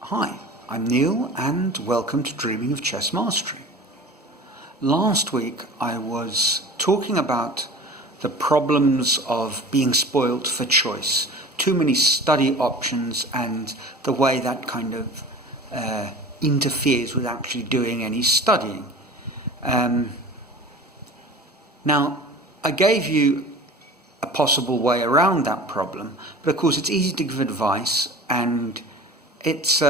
Hi, I'm Neil and welcome to Dreaming of Chess Mastery. Last week I was talking about the problems of being spoilt for choice, too many study options and the way that kind of interferes with actually doing any studying. Now, I gave you a possible way around that problem, but of course it's easy to give advice and it's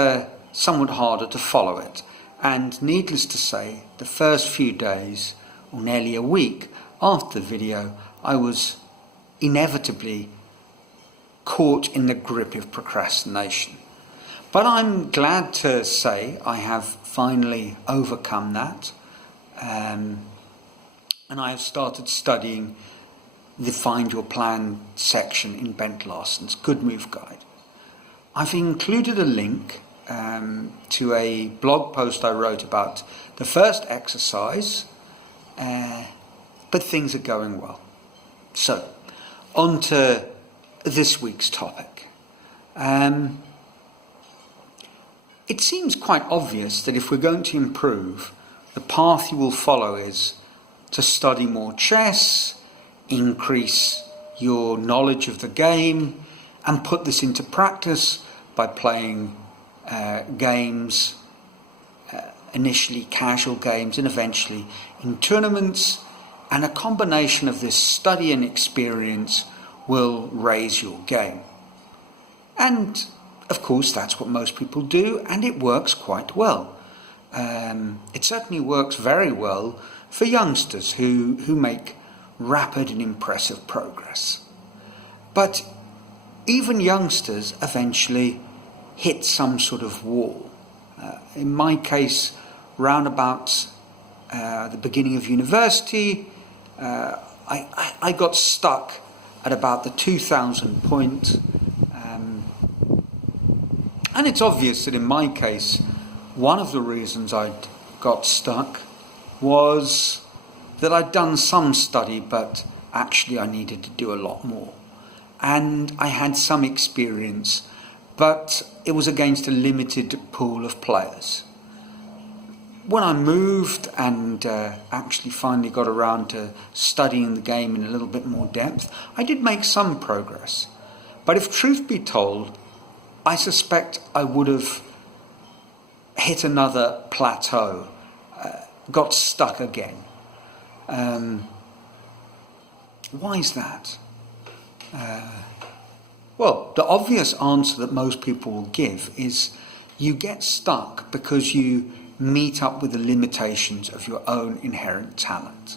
somewhat harder to follow it. And needless to say, the first few days, or nearly a week after the video, I was inevitably caught in the grip of procrastination. But I'm glad to say I have finally overcome that, and I have started studying the Find Your Plan section in Bent Larson's Good Move Guide. I've included a link to a blog post I wrote about the first exercise, but things are going well. So, on to this week's topic. It seems quite obvious that if we're going to improve, the path you will follow is to study more chess, increase your knowledge of the game, and put this into practice by playing games, initially casual games and eventually in tournaments, and a combination of this study and experience will raise your game. And of course that's what most people do, and it works quite well. It certainly works very well for youngsters who make rapid and impressive progress. But even youngsters eventually hit some sort of wall. In my case, round about the beginning of university, I got stuck at about the 2000 point. And it's obvious that in my case, one of the reasons I'd got stuck was that I'd done some study, but actually I needed to do a lot more. And I had some experience, but it was against a limited pool of players. When I moved and actually finally got around to studying the game in a little bit more depth, I did make some progress. But if truth be told, I suspect I would have hit another plateau, got stuck again. Why is that? Well, the obvious answer that most people will give is you get stuck because you meet up with the limitations of your own inherent talent.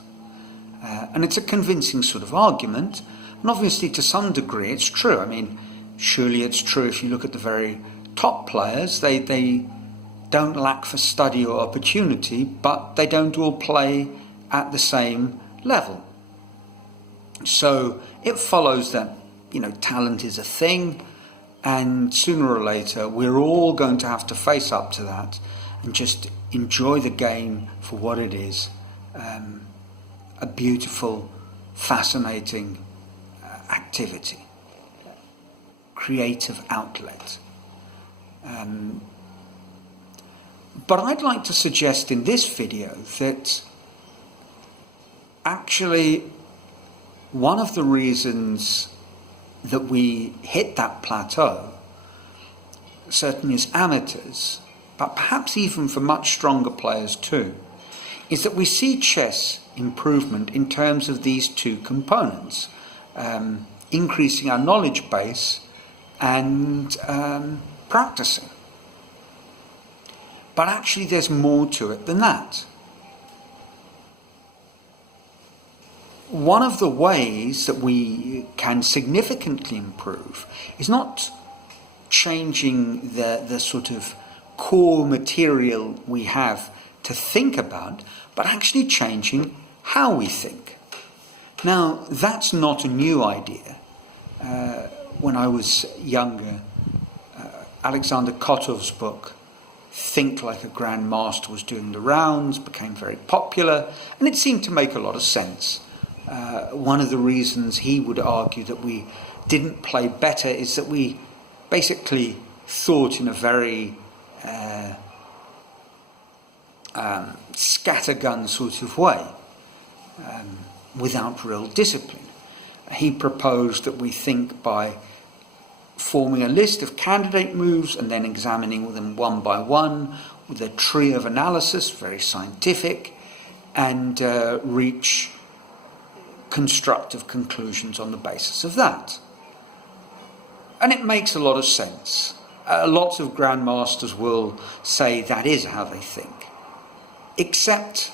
And it's a convincing sort of argument, and obviously to some degree it's true. I mean, surely it's true if you look at the very top players, they don't lack for study or opportunity, but they don't all play at the same level. So it follows that, talent is a thing, and sooner or later we're all going to have to face up to that and just enjoy the game for what it is, a beautiful, fascinating activity, creative outlet. But I'd like to suggest in this video that actually one of the reasons that we hit that plateau, certainly as amateurs, but perhaps even for much stronger players too, is that we see chess improvement in terms of these two components, increasing our knowledge base and practicing. But actually there's more to it than that. One of the ways that we can significantly improve is not changing the sort of core material we have to think about, but actually changing how we think. Now, that's not a new idea. When I was younger, Alexander Cotto's book, Think Like a Grandmaster, was doing the rounds, became very popular, and it seemed to make a lot of sense. One of the reasons he would argue that we didn't play better is that we basically thought in a very scattergun sort of way, without real discipline. He proposed that we think by forming a list of candidate moves and then examining them one by one with a tree of analysis, very scientific, and reach constructive conclusions on the basis of that. And it makes a lot of sense. Lots of grandmasters will say that is how they think. Except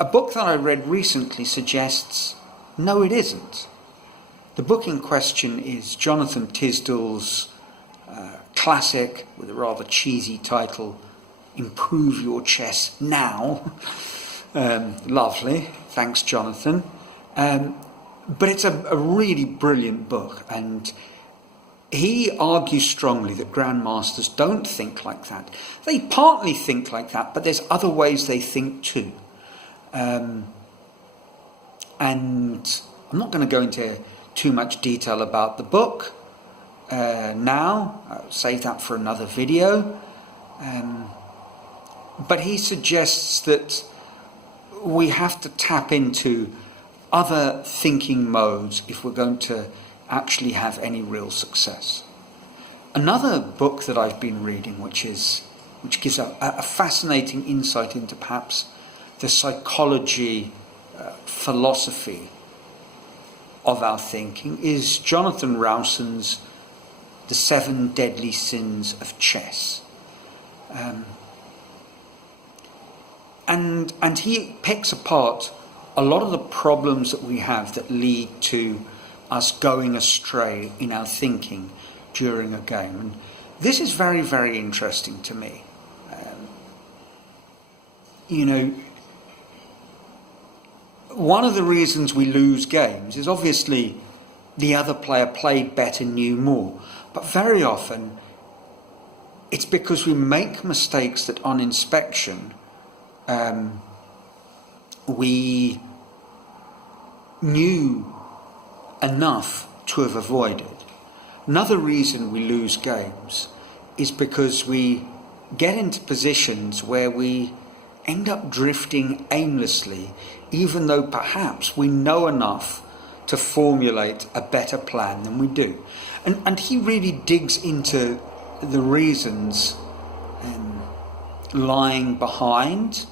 a book that I read recently suggests no, it isn't. The book in question is Jonathan Tisdall's classic, with a rather cheesy title, Improve Your Chess Now. Lovely, thanks Jonathan. But it's a really brilliant book, and he argues strongly that grandmasters don't think like that. They partly think like that, but there's other ways they think too. And I'm not going to go into too much detail about the book now. I'll save that for another video. But he suggests that we have to tap into other thinking modes if we're going to actually have any real success. Another book that I've been reading, which gives a fascinating insight into perhaps the psychology, philosophy of our thinking, is Jonathan Rowson's The 7 Deadly Sins of Chess. And he picks apart a lot of the problems that we have that lead to us going astray in our thinking during a game. And this is very, very interesting to me. One of the reasons we lose games is obviously the other player played better, knew more. But very often it's because we make mistakes that on inspection we knew enough to have avoided. Another reason we lose games is because we get into positions where we end up drifting aimlessly, even though perhaps we know enough to formulate a better plan than we do. And he really digs into the reasons lying behind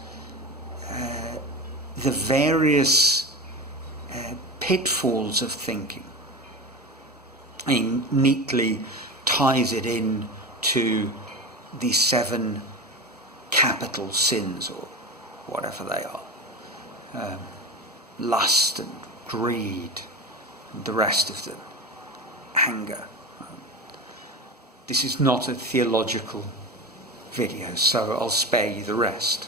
the various pitfalls of thinking. He neatly ties it in to the 7 capital sins, or whatever they are. Lust and greed and the rest of them. Anger. This is not a theological video, so I'll spare you the rest.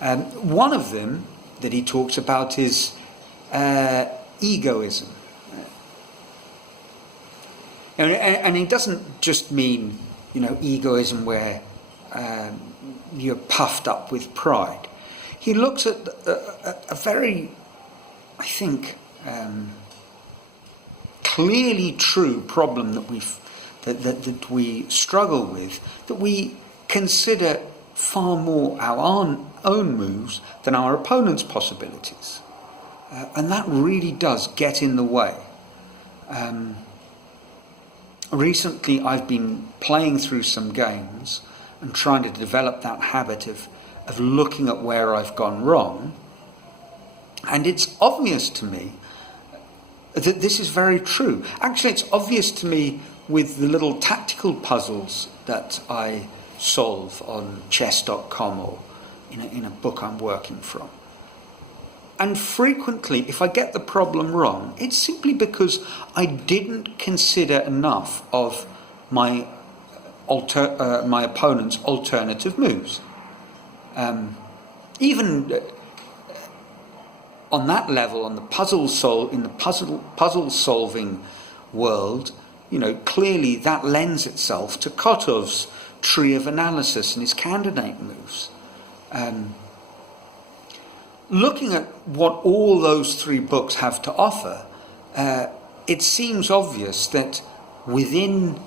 One of them that he talks about is egoism. And he doesn't just mean, egoism where you're puffed up with pride. He looks at a very, I think, clearly true problem that we struggle with, that we consider far more our own moves than our opponent's possibilities. And that really does get in the way. Recently I've been playing through some games and trying to develop that habit of looking at where I've gone wrong. And it's obvious to me that this is very true. Actually, it's obvious to me with the little tactical puzzles that I solve on chess.com or in a book I'm working from. And frequently, if I get the problem wrong, it's simply because I didn't consider enough of my opponent's alternative moves. Even on that level, on the puzzle solving world, clearly that lends itself to Cotto's tree of analysis and his candidate moves. Looking at what all those 3 books have to offer, it seems obvious that within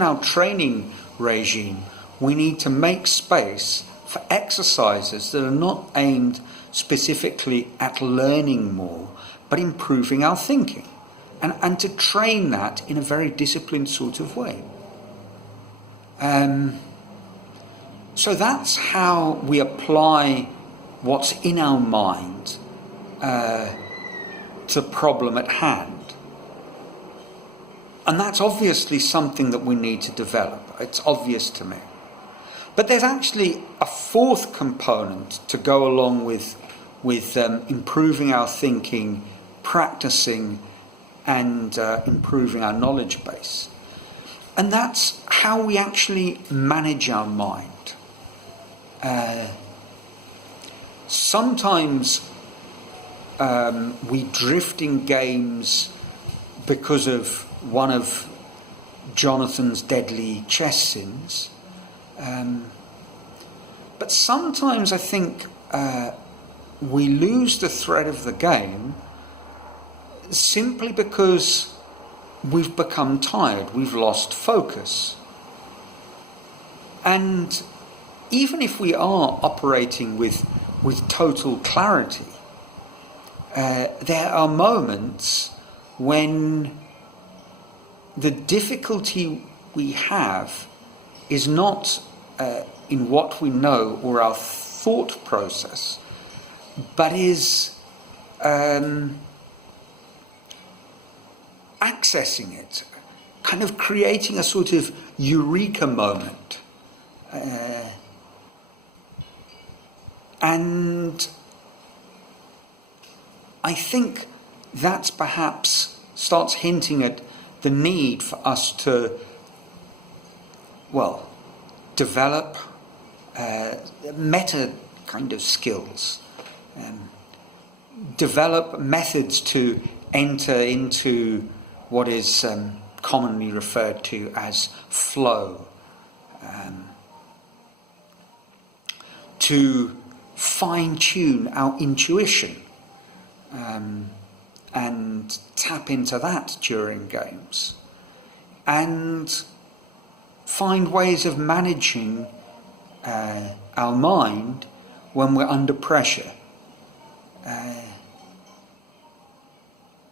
our training regime, we need to make space for exercises that are not aimed specifically at learning more, but improving our thinking, and to train that in a very disciplined sort of way. So that's how we apply what's in our mind to the problem at hand. And that's obviously something that we need to develop. It's obvious to me. But there's actually a fourth component to go along with improving our thinking, practicing, and improving our knowledge base. And that's how we actually manage our mind. Sometimes we drift in games because of one of Jonathan's deadly chess sins. But sometimes I think we lose the thread of the game simply because we've become tired, we've lost focus. And even if we are operating with total clarity, there are moments when the difficulty we have is not in what we know or our thought process, but is accessing it, kind of creating a sort of eureka moment. And I think that's perhaps starts hinting at the need for us to, develop meta kind of skills, develop methods to enter into what is commonly referred to as flow, to fine-tune our intuition and tap into that during games, and find ways of managing our mind when we're under pressure.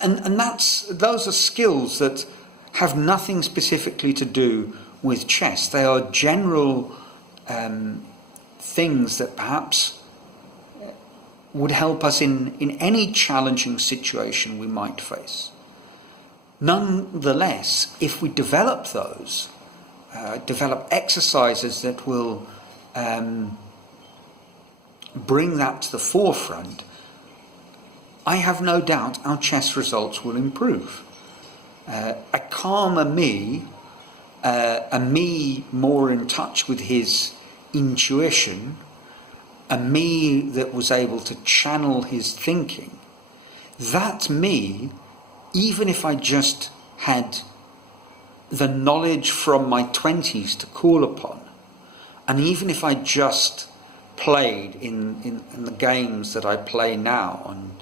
And those are skills that have nothing specifically to do with chess. They are general things that perhaps would help us in any challenging situation we might face. Nonetheless, if we develop those, develop exercises that will bring that to the forefront, I have no doubt our chess results will improve. A calmer me, a me more in touch with his intuition, a me that was able to channel his thinking, that me, even if I just had the knowledge from my 20s to call upon, and even if I just played in the games that I play now on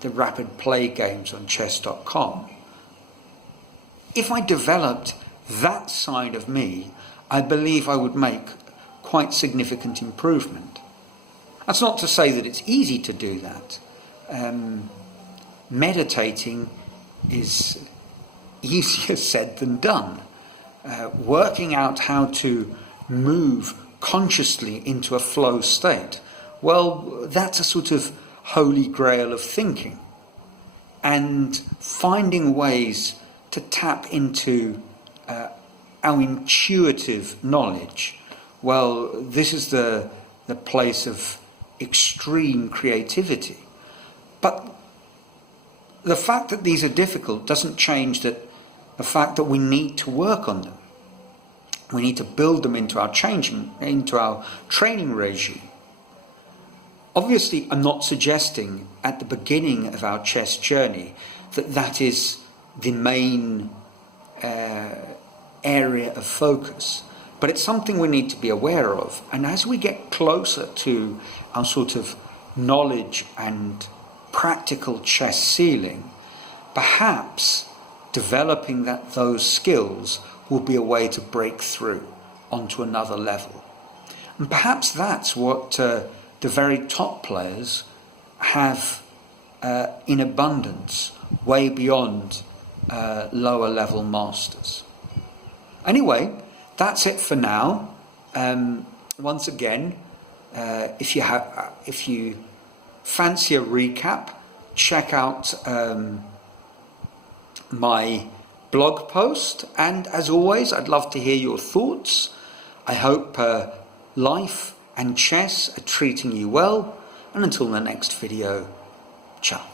the rapid play games on chess.com, if I developed that side of me, I believe I would make quite significant improvement. That's not to say that it's easy to do that. Meditating is easier said than done. Working out how to move consciously into a flow state, well, that's a sort of holy grail of thinking. And finding ways to tap into our intuitive knowledge, well, this is the place of extreme creativity. But the fact that these are difficult doesn't change the fact that we need to work on them. We need to build them into our training regime. Obviously, I'm not suggesting at the beginning of our chess journey that is the main area of focus. But it's something we need to be aware of. And as we get closer to our sort of knowledge and practical chess ceiling, perhaps developing those skills will be a way to break through onto another level. And perhaps that's what the very top players have in abundance, way beyond lower level masters. Anyway, that's it for now. Once again, if you fancy a recap, check out my blog post, and as always, I'd love to hear your thoughts. I hope life and chess are treating you well, and until the next video, ciao.